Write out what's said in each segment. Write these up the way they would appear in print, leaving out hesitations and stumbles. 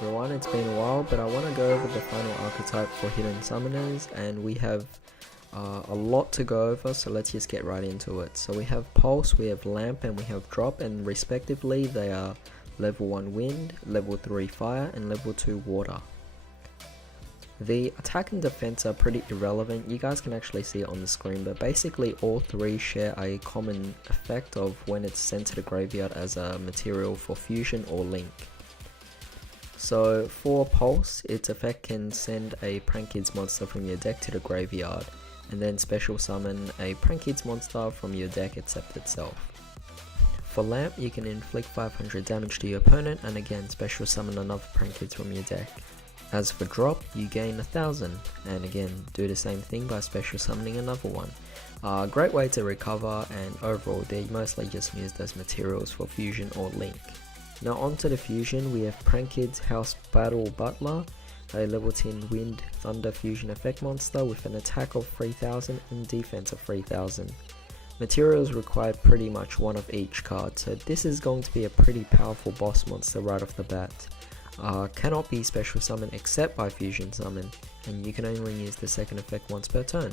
everyone, it's been a while, but I want to go over the final archetype for hidden summoners, and we have a lot to go over, so let's just get right into it. So we have Pulse, we have Lamp, and we have Drop, and respectively they are level 1 Wind, level 3 Fire, and level 2 Water. The attack and defense are pretty irrelevant, you guys can actually see it on the screen, but basically all three share a common effect of when it's sent to the graveyard as a material for fusion or link. So for Pulse, its effect can send a Prankids monster from your deck to the graveyard, and then special summon a Prankids monster from your deck except itself. For Lamp, you can inflict 500 damage to your opponent, and again special summon another Prankids from your deck. As for Drop, you gain 1000, and again do the same thing by special summoning another one. Great way to recover, and overall they're mostly just used as materials for fusion or link. Now onto the fusion, we have Prankids House Battle Butler, a level 10 Wind Thunder fusion effect monster with an attack of 3000 and defense of 3000. Materials require pretty much one of each card, so this is going to be a pretty powerful boss monster right off the bat. Cannot be special summon except by fusion summon, and you can only use the second effect once per turn.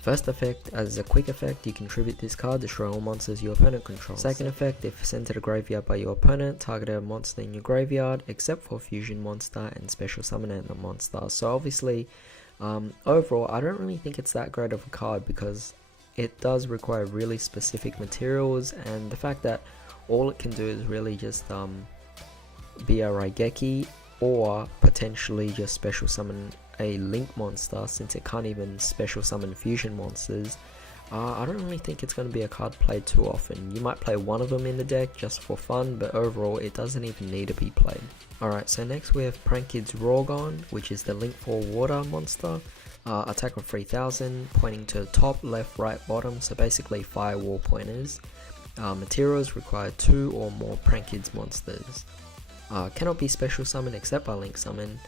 First effect, as a quick effect, you contribute this card, destroy all monsters your opponent controls. Second effect, if sent to the graveyard by your opponent, target a monster in your graveyard except for fusion monster and special summon a monster. So obviously, overall, I don't really think it's that great of a card because it does require really specific materials, and the fact that all it can do is really just be a Raigeki or potentially just special summon a link monster, since it can't even special summon fusion monsters. I don't really think it's going to be a card played too often. You might play one of them in the deck just for fun, but overall it doesn't even need to be played. Alright, so next we have Prankids Rawgon, which is the link for water monster. Attack of 3000, pointing to the top, left, right, bottom, so basically firewall pointers. Materials require 2 or more Prankids monsters. Cannot be special summon except by link summon.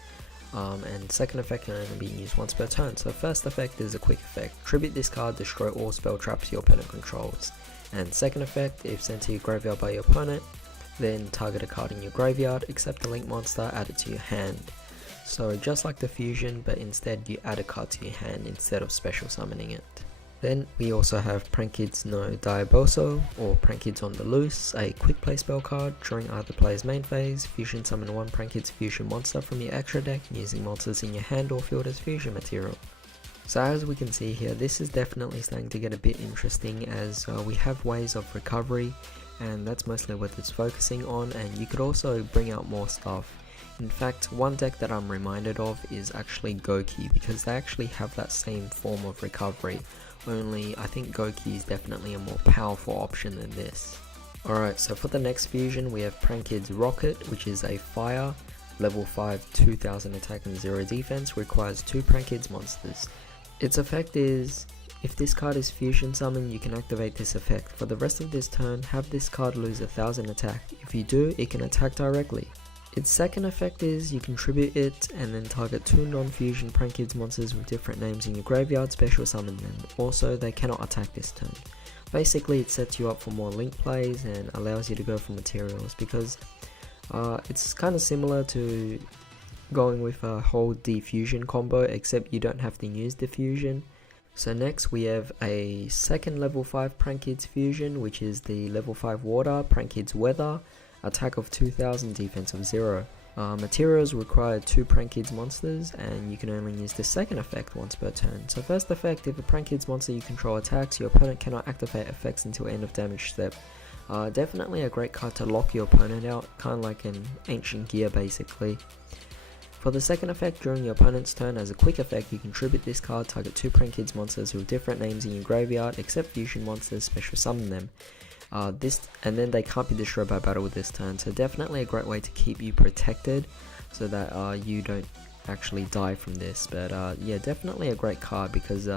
And second effect can only be used once per turn. So first effect is a quick effect. Tribute this card, destroy all spell traps your opponent controls. And second effect, if sent to your graveyard by your opponent, then target a card in your graveyard except the link monster, add it to your hand. So just like the fusion, but instead you add a card to your hand instead of special summoning it. Then we also have Prankids no Diaboso, or Prankids on the Loose, a quick play spell card. During either player's main phase, fusion summon one Prankids fusion monster from your extra deck using monsters in your hand or field as fusion material. So as we can see here, this is definitely starting to get a bit interesting, as we have ways of recovery, and that's mostly what it's focusing on, and you could also bring out more stuff. In fact, one deck that I'm reminded of is actually Goki, because they actually have that same form of recovery. Only I think Goki is definitely a more powerful option than this. Alright, so for the next fusion we have Prankids Rocket, which is a fire, level 5, 2000 attack and 0 defense, requires 2 Prankids monsters. Its effect is, if this card is fusion summoned, you can activate this effect. For the rest of this turn, have this card lose 1000 attack. If you do, it can attack directly. Its second effect is, you contribute it and then target 2 non-fusion Prankids monsters with different names in your graveyard, special summon them. Also, they cannot attack this turn. Basically, it sets you up for more link plays and allows you to go for materials, because it's kind of similar to going with a whole defusion combo, except you don't have to use diffusion. So next we have a second level 5 Prankids fusion, which is the level 5 water, Prankids Weather. Attack of 2000, defense of 0. Materials require 2 Prankids monsters, and you can only use the second effect once per turn. So first effect, if a Prankids monster you control attacks, your opponent cannot activate effects until end of damage step. Definitely a great card to lock your opponent out, kind of like an Ancient Gear basically. For the second effect, during your opponent's turn, as a quick effect, you contribute this card, target 2 Prankids monsters with different names in your graveyard, except fusion monsters, special summon them. And then they can't be destroyed by battle this turn, so definitely a great way to keep you protected so that you don't actually die from this. But yeah, definitely a great card, because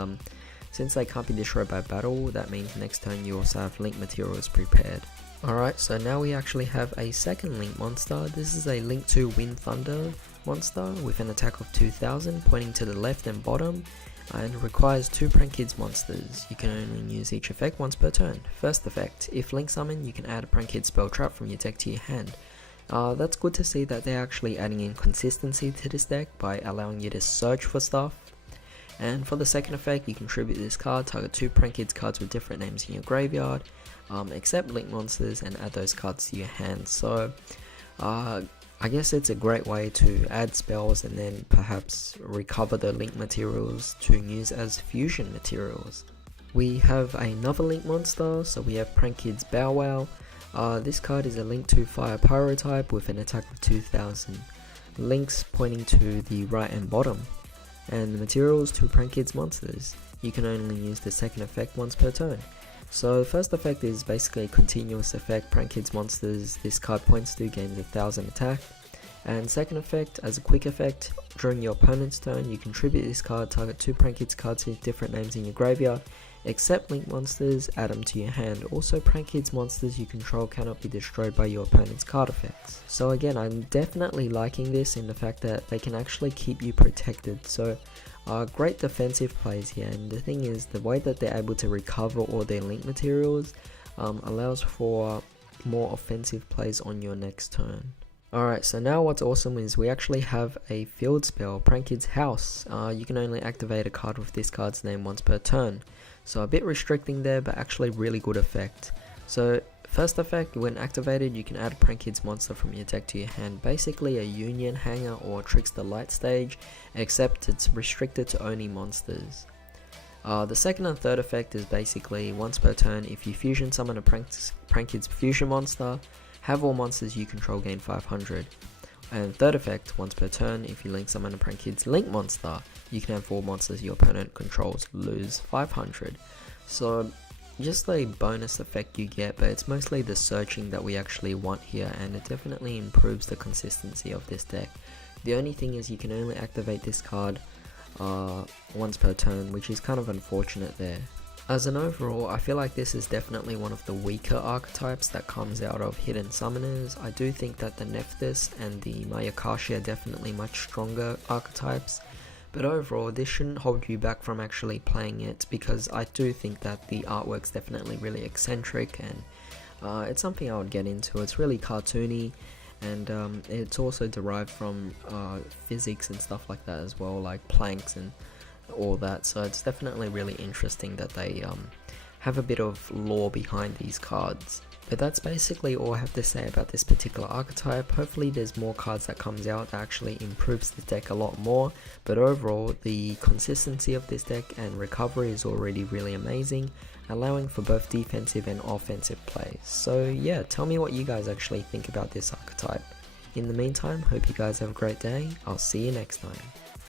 since they can't be destroyed by battle, that means next turn you also have link materials prepared. Alright, so now we actually have a second link monster. This is a link 2 Wind Thunder monster with an attack of 2000, pointing to the left and bottom, and requires 2 Prankids monsters. You can only use each effect once per turn. First effect, if link summon, you can add a Prankid spell trap from your deck to your hand. That's good to see that they're actually adding in consistency to this deck by allowing you to search for stuff. And for the second effect, you contribute this card, target 2 Prank Kids cards with different names in your graveyard, except link monsters, and add those cards to your hand. So I guess it's a great way to add spells and then perhaps recover the link materials to use as fusion materials. We have another link monster, so we have Prank Kids Bow Wow. This card is a link to Fire Pyro type with an attack of 2000. Links pointing to the right and bottom. And the materials to Prank Kids monsters. You can only use the second effect once per turn. So the first effect is basically a continuous effect. Prank Kids monsters this card points to gains 1000 attack. And second effect, as a quick effect, during your opponent's turn, you contribute this card, target 2 Prank Kids cards with different names in your graveyard, except link monsters, add them to your hand. Also, Prank Kids monsters you control cannot be destroyed by your opponent's card effects. So again, I'm definitely liking this in the fact that they can actually keep you protected. So great defensive plays here, and the thing is, the way that they're able to recover all their link materials allows for more offensive plays on your next turn. Alright, so now what's awesome is we actually have a field spell, Prank Kids House. You can only activate a card with this card's name once per turn. So a bit restricting there, but actually really good effect. So first effect, when activated, you can add a Prank Kids monster from your deck to your hand. Basically a Union Hanger or Trickster Light Stage, except it's restricted to only monsters. The second and third effect is basically once per turn, if you fusion summon a Prank Kids fusion monster, have all monsters you control gain 500. And third effect, once per turn, if you link summon a Prank Kids link monster, you can have 4 monsters your opponent controls lose 500. So just a bonus effect you get, but it's mostly the searching that we actually want here, and it definitely improves the consistency of this deck. The only thing is you can only activate this card once per turn, which is kind of unfortunate there. As an overall, I feel like this is definitely one of the weaker archetypes that comes out of Hidden Summoners. I do think that the Nephthys and the Mayakashi are definitely much stronger archetypes, but overall this shouldn't hold you back from actually playing it, because I do think that the artwork's definitely really eccentric, and it's something I would get into. It's really cartoony, and it's also derived from physics and stuff like that as well, like planks and all that, so it's definitely really interesting that they have a bit of lore behind these cards. But that's basically all I have to say about this particular archetype. Hopefully there's more cards that comes out that actually improves the deck a lot more, but overall the consistency of this deck and recovery is already really amazing, allowing for both defensive and offensive plays. So yeah, tell me what you guys actually think about this archetype. In the meantime, hope you guys have a great day. I'll see you next time.